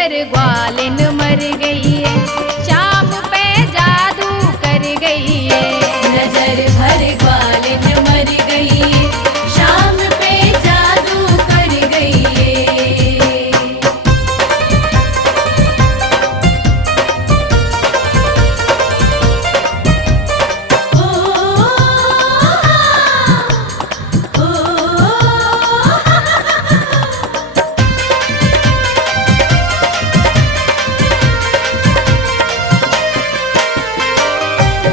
भर ग्वालिन मर गई है, शाम पे जादू कर गई है। नजर भर ग्वालिन मर गई है, शाम पे जादू कर गई है।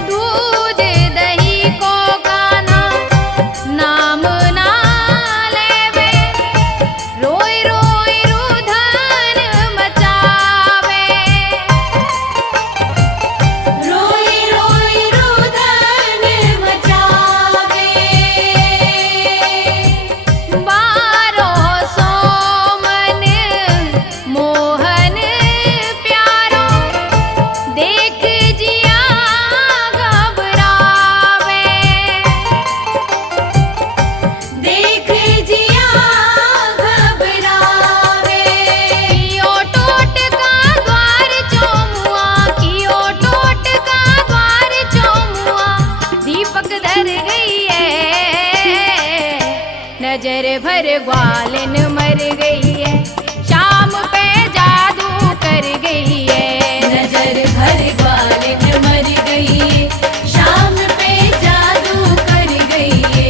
दूध दही को गाना नाम ना लेवे, रोई रोई रुधन मचावे। रोई रोई रुदन मचावे। बारो सोमन मोहन प्यारो, देख जिया घबरावे। देख जिया घबरावे। कियो टोट का द्वार चौमुआ, कियो टोट का द्वार चौमुआ, दीपक धर गई है। नजर भर ग्वालिन मर गई है, शाम पे जादू कर गई है। नजर भर ग्वालिन मर गई है, शाम पे जादू कर गई है।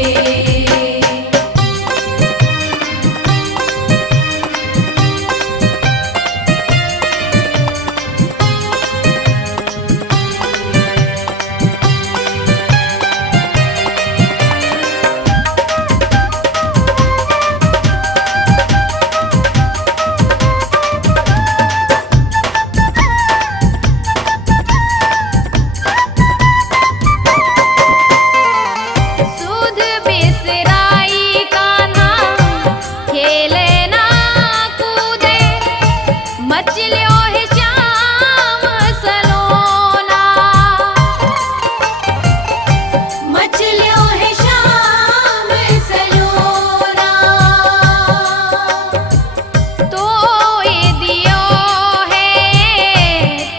सुध बिसराई कान्हा, खेले ना कूदे, मचलियो है श्याम सलोना। मचलियो है शाम सलोना। तो ये दियो है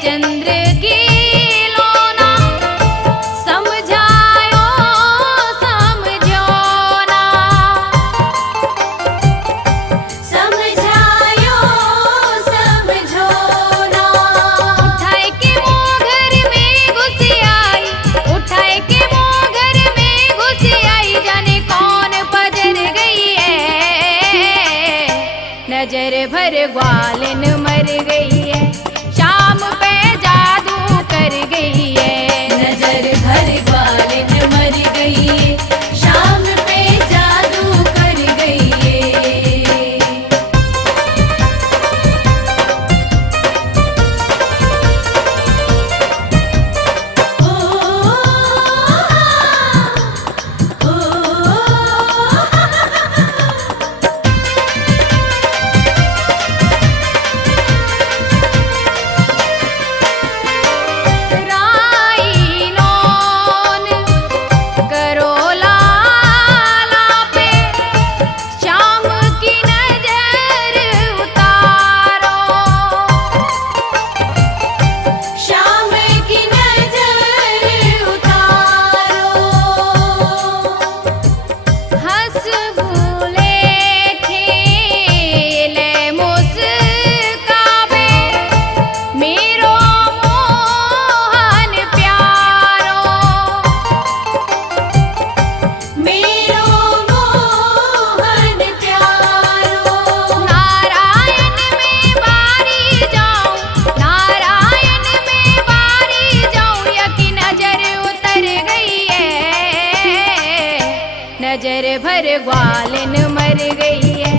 चंद्र की लोना, समझायो समझो ना। समझायो समझो ना। उठाए के वो घर में घुस आई, उठाए के वो घर में घुस आई, जाने कौन पजर गई है। नजर भर ग्वालिन मर गई है, शाम पे जादू कर गई है। नजर भर ग्वालिन मर गई है, शाम पे जादू कर गई है। राई नौन करो लाला पे, शाम की नजर उतारो। शाम की नजर उतारो। हंस भूले खेले मुस्कावे, मेरो मोहन प्यारो। मेरो मोहन प्यारो। नारायण में बारी जाऊं, नारायण में बारी जाऊं, यकी नजर उतर गई है। नजर भर ग्वालिन मर गई है,